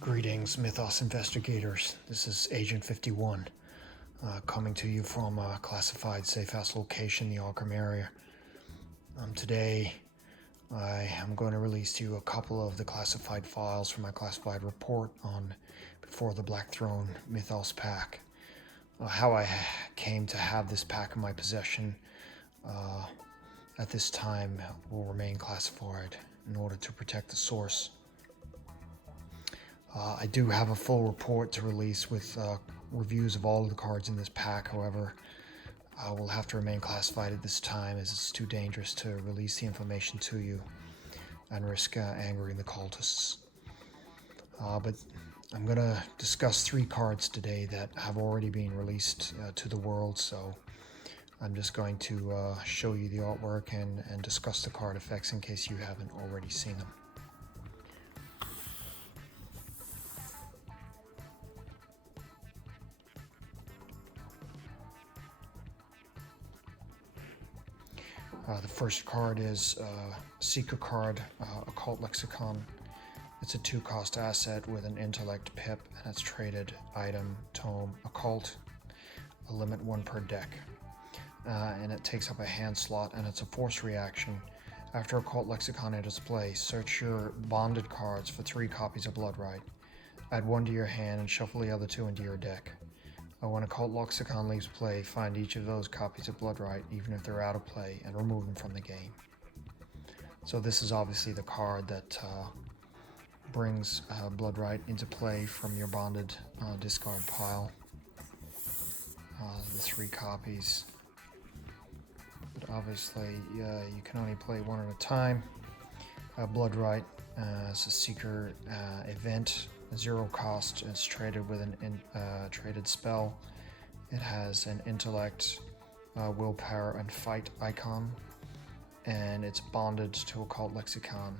Greetings, Mythos investigators. This is Agent 51, coming to you from a classified safe house location in the Arkham area. Today, I am going to release to you a couple of the classified files from my classified report on Before the Black Throne Mythos pack. How I came to have this pack in my possession at this time will remain classified in order to protect the source. I do have a full report to release with reviews of all of the cards in this pack. However, I will have to remain classified at this time as it's too dangerous to release the information to you and risk angering the cultists. But I'm going to discuss 3 cards today that have already been released to the world, so I'm just going to show you the artwork and discuss the card effects in case you haven't already seen them. The first card is Seeker card, Occult Lexicon. It's a 2-cost asset with an intellect pip, and it's traded item, tome, occult, a limit 1 per deck. And it takes up a hand slot, and it's a force reaction. After Occult Lexicon enters play, search your bonded cards for 3 copies of Bloodright. Add 1 to your hand and shuffle the other 2 into your deck. When Occult Lexicon leaves play, find each of those copies of Bloodright, even if they're out of play, and remove them from the game. So this is obviously the card that brings Bloodright into play from your bonded discard pile. The 3 copies. But obviously, you can only play 1 at a time. Bloodright is a Seeker event. 0 cost. It's traded with an traded spell. It has an intellect, willpower, and fight icon, and it's bonded to Occult Lexicon.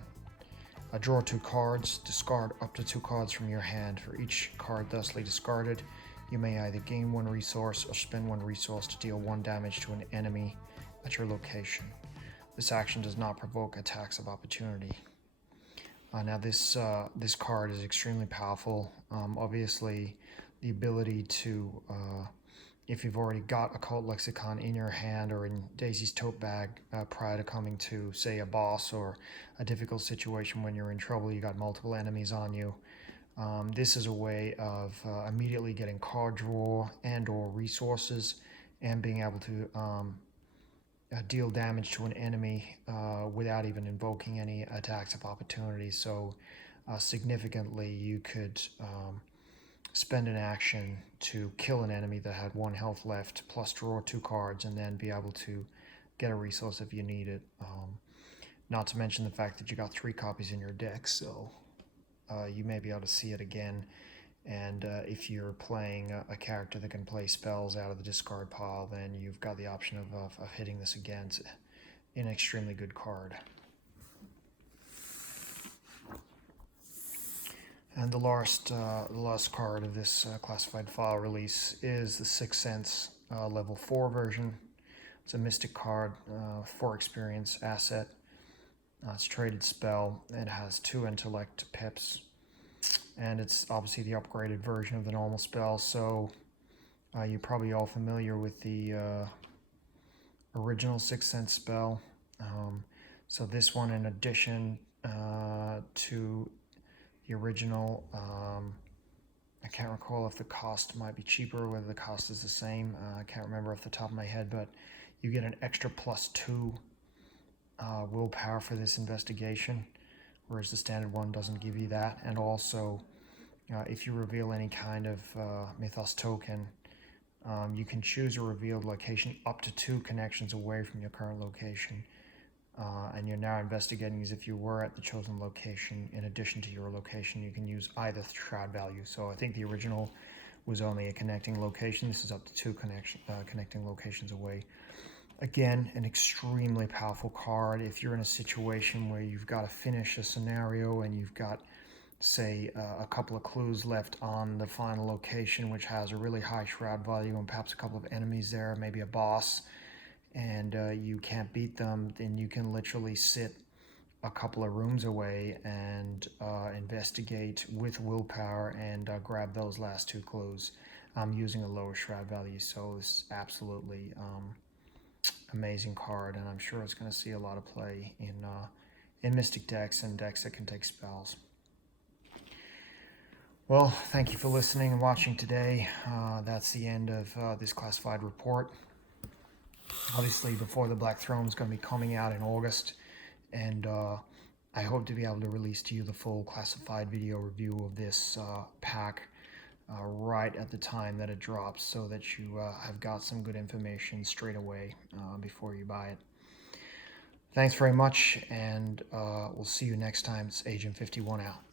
Draw 2 cards. Discard up to 2 cards from your hand. For each card thusly discarded, you may either gain 1 resource or spend 1 resource to deal 1 damage to an enemy at your location. This action does not provoke attacks of opportunity. Now this card is extremely powerful. Obviously, the ability to, if you've already got Occult Lexicon in your hand or in Daisy's tote bag prior to coming to, say, a boss or a difficult situation when you're in trouble, you got multiple enemies on you. This is a way of immediately getting card draw and or resources and being able to deal damage to an enemy without even invoking any attacks of opportunity. So significantly, you could spend an action to kill an enemy that had 1 health left, plus draw 2 cards, and then be able to get a resource if you need it. Not to mention the fact that you got 3 copies in your deck, so you may be able to see it again. And if you're playing a character that can play spells out of the discard pile, then you've got the option of hitting this again. It's an extremely good card. And the last card of this classified file release is the Sixth Sense level 4 version. It's a Mystic card, 4 experience asset. It's traded spell. It has 2 intellect pips. And it's obviously the upgraded version of the normal spell, so you're probably all familiar with the original Sixth Sense spell. So this one, in addition to the original, I can't recall if the cost might be cheaper or whether the cost is the same. I can't remember off the top of my head, but you get an extra +2 willpower for this investigation, whereas the standard one doesn't give you that. And also, if you reveal any kind of Mythos token, you can choose a revealed location up to 2 connections away from your current location. And you're now investigating as if you were at the chosen location. In addition to your location, you can use either shroud value. So I think the original was only a connecting location. This is up to 2 connecting locations away. Again, an extremely powerful card. If you're in a situation where you've got to finish a scenario and you've got, say, a couple of clues left on the final location, which has a really high shroud value and perhaps a couple of enemies there, maybe a boss, and you can't beat them, then you can literally sit a couple of rooms away and investigate with willpower and grab those last 2 clues. I'm using a lower shroud value, so it's absolutely amazing card, and I'm sure it's going to see a lot of play in Mystic decks and decks that can take spells. Well, thank you for listening and watching today. That's the end of this classified report. Obviously, Before the Black Throne is going to be coming out in August, and I hope to be able to release to you the full classified video review of this pack right at the time that it drops, so that you have got some good information straight away before you buy it. Thanks very much, and we'll see you next time. It's Agent 51 out.